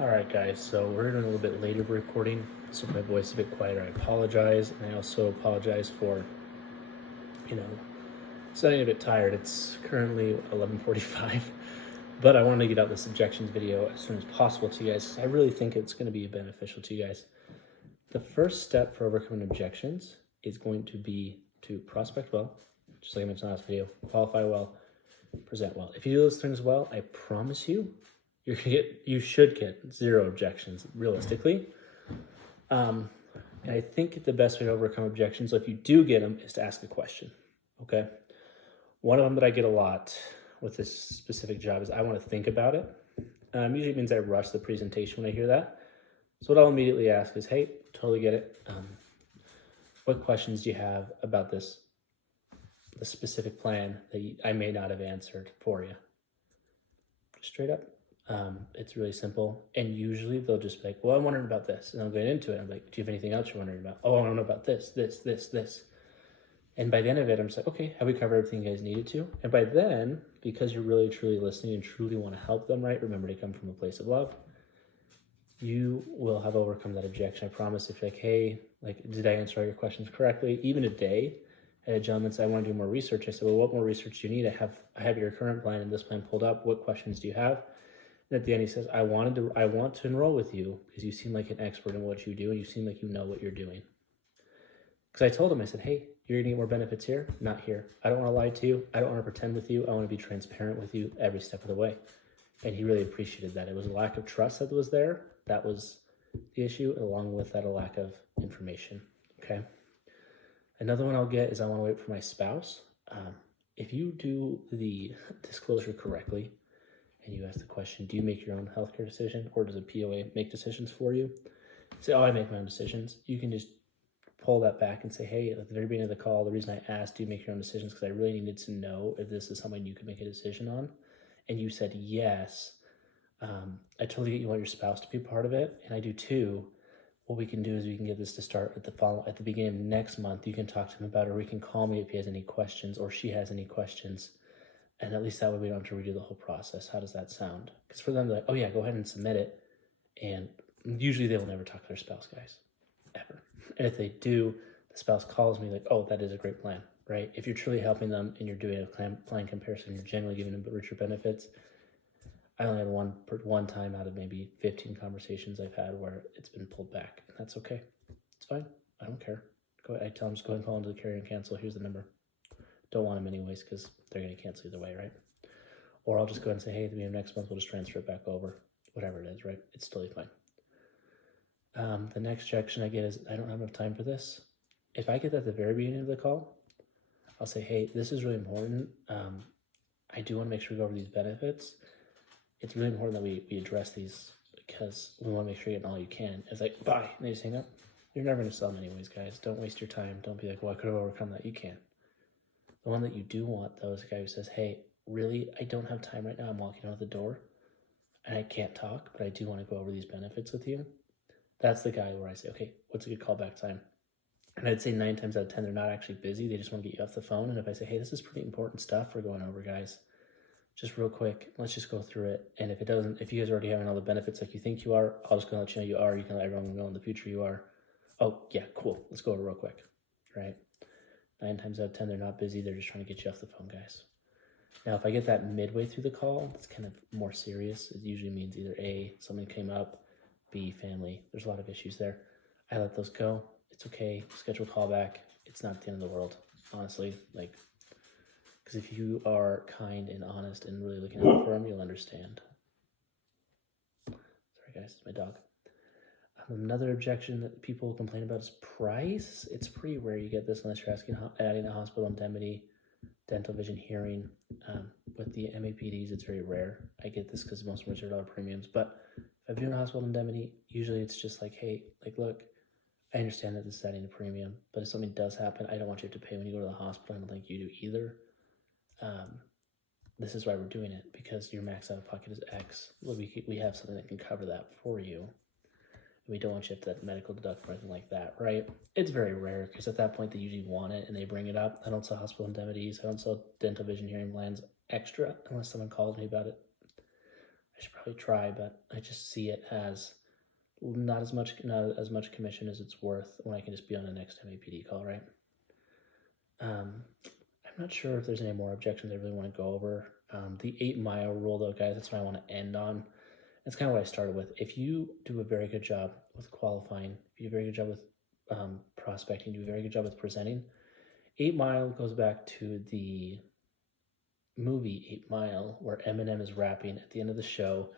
All right, guys, so we're doing a little bit later of recording, so my voice is a bit quieter. I apologize, and I also apologize for, you know, sounding a bit tired. It's currently 11:45, but I wanted to get out this objections video as soon as possible to you guys, 'cause I really think it's going to be beneficial to you guys. The first step for overcoming objections is going to be to prospect well, just like I mentioned in the last video, qualify well, present well. If you do those things well, I promise you should get zero objections realistically. And I think the best way to overcome objections, if you do get them, is to ask a question. Okay. One of them that I get a lot with this specific job is I want to think about it. Usually it means I rush the presentation when I hear that. So what I'll immediately ask is, hey, totally get it. What questions do you have about the specific plan that I may not have answered for you? Straight up. It's really simple. And usually they'll just be like, well, I'm wondering about this. And I'll get into it. I'm like, do you have anything else you're wondering about? Oh, I want to know about this. And by the end of it, I'm just like, okay, have we covered everything you guys needed to? And by then, because you're really, truly listening and truly want to help them, right? Remember to come from a place of love. You will have overcome that objection. I promise. If you're like, hey, did I answer all your questions correctly? Even today, I had a gentleman say, I want to do more research. I said, well, what more research do you need? I have your current plan and this plan pulled up. What questions do you have? And at the end, he says, I want to enroll with you because you seem like an expert in what you do and you seem like you know what you're doing. Because I told him, I said, hey, you're going to get more benefits here, not here. I don't want to lie to you. I don't want to pretend with you. I want to be transparent with you every step of the way. And he really appreciated that. It was a lack of trust that was there. That was the issue, along with that, a lack of information. Okay. Another one I'll get is I want to wait for my spouse. If you do the disclosure correctly and you ask the question, do you make your own healthcare decision or does a POA make decisions for you? Say, oh, I make my own decisions. You can just pull that back and say, hey, at the very beginning of the call, the reason I asked, do you make your own decisions? Because I really needed to know if this is something you could make a decision on. And you said yes. I totally get you want your spouse to be part of it, and I do too. What we can do is we can get this to start at the beginning of next month. You can talk to him about it, or he can call me if he has any questions or she has any questions. And at least that way we don't have to redo the whole process. How does that sound? Because for them, they're like, oh yeah, go ahead and submit it. And usually they will never talk to their spouse, guys, ever. And if they do, the spouse calls me like, oh, that is a great plan, right? If you're truly helping them and you're doing a plan comparison, you're generally giving them richer benefits. I only had one time out of maybe 15 conversations I've had where it's been pulled back. And that's okay. It's fine. I don't care. I tell them, just go ahead and call into the carrier and cancel. Here's the number. Don't want them anyways because they're going to cancel either way, right? Or I'll just go ahead and say, hey, at the beginning of next month, we'll just transfer it back over. Whatever it is, right? It's totally fine. The next objection I get is, I don't have enough time for this. If I get that at the very beginning of the call, I'll say, hey, this is really important. I do want to make sure we go over these benefits. It's really important that we address these because we want to make sure you're getting all you can. It's like, bye, and they just hang up. You're never going to sell them anyways, guys. Don't waste your time. Don't be like, well, I could have overcome that. You can't. The one that you do want, though, is a guy who says, hey, really, I don't have time right now. I'm walking out the door, and I can't talk, but I do want to go over these benefits with you. That's the guy where I say, okay, what's a good callback time? And I'd say 9 times out of 10, they're not actually busy. They just want to get you off the phone. And if I say, hey, this is pretty important stuff we're going over, guys, just real quick, let's just go through it. And if you guys are already having all the benefits like you think you are, I'll just go let you know you are. You can let everyone know in the future you are. Oh, yeah, cool. Let's go over real quick, right? 9 times out of 10, they're not busy. They're just trying to get you off the phone, guys. Now, if I get that midway through the call, that's kind of more serious. It usually means either A, something came up, B, family. There's a lot of issues there. I let those go. It's okay. Schedule a call back. It's not the end of the world, honestly. Because if you are kind and honest and really looking out for them, you'll understand. Sorry, guys, it's my dog. Another objection that people complain about is price. It's pretty rare you get this unless you're adding a hospital indemnity, dental, vision, hearing. With the MAPDs, it's very rare. I get this because most of them are $0 premiums. But if I'm doing a hospital indemnity, usually it's just like, hey, look, I understand that this is adding a premium, but if something does happen, I don't want you to have to pay when you go to the hospital. I don't think you do either. This is why we're doing it, because your max out of pocket is X. Well, we have something that can cover that for you. We don't want you to have that medical deduct or anything like that, right? It's very rare because at that point they usually want it and they bring it up. I don't sell hospital indemnities. I don't sell dental, vision, hearing plans extra unless someone calls me about it. I should probably try, but I just see it as not as much commission as it's worth when I can just be on the next MAPD call, right? I'm not sure if there's any more objections I really want to go over. The 8-mile rule, though, guys, that's what I want to end on. That's kind of what I started with. If you do a very good job with qualifying, if you do a very good job with prospecting, do a very good job with presenting, 8-mile goes back to the movie 8 Mile, where Eminem is rapping at the end of the show.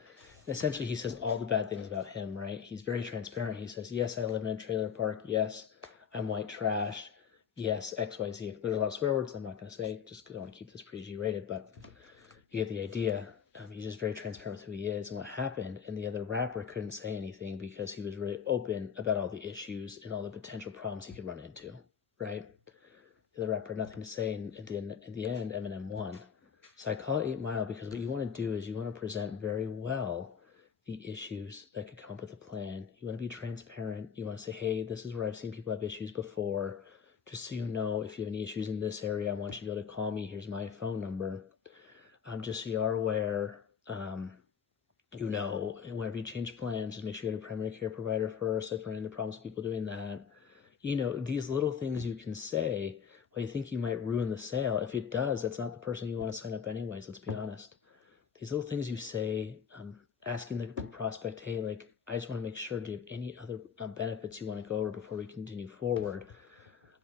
And essentially, he says all the bad things about him, right? He's very transparent. He says, yes, I live in a trailer park. Yes, I'm white trash. Yes, XYZ. There's a lot of swear words I'm not going to say just because I want to keep this pretty G-rated, but you get the idea. He's just very transparent with who he is and what happened. And the other rapper couldn't say anything because he was really open about all the issues and all the potential problems he could run into, right? The other rapper had nothing to say, and at the end, Eminem won. So I call it 8 Mile because what you want to do is you want to present very well the issues that could come up with a plan. You want to be transparent. You want to say, hey, this is where I've seen people have issues before. Just so you know, if you have any issues in this area, I want you to be able to call me. Here's my phone number. Just so you are aware, you know, whenever you change plans, just make sure you go to primary care provider first. I've run into problems with people doing that. You know, these little things you can say. Well, you think you might ruin the sale. If it does, that's not the person you want to sign up anyways, let's be honest. These little things you say, asking the prospect, hey, like, I just want to make sure, do you have any other benefits you want to go over before we continue forward?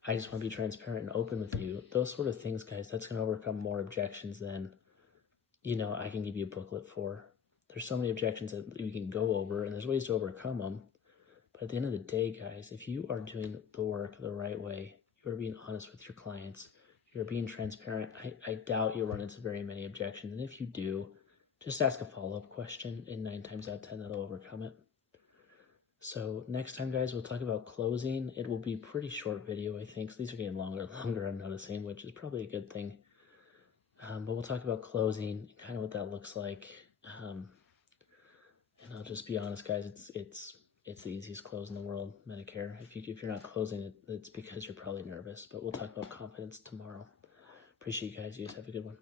I just want to be transparent and open with you. Those sort of things, guys, that's going to overcome more objections than, you know, I can give you a booklet for. There's so many objections that we can go over, and there's ways to overcome them. But at the end of the day, guys, if you are doing the work the right way, you are being honest with your clients, you're being transparent, I doubt you'll run into very many objections. And if you do, just ask a follow-up question, and 9 times out of 10, that'll overcome it. So next time, guys, we'll talk about closing. It will be a pretty short video, I think. So these are getting longer and longer, I'm noticing, which is probably a good thing. But we'll talk about closing, kind of what that looks like. And I'll just be honest, guys, it's the easiest close in the world, Medicare. If you're not closing it, it's because you're probably nervous. But we'll talk about confidence tomorrow. Appreciate you guys. You guys have a good one.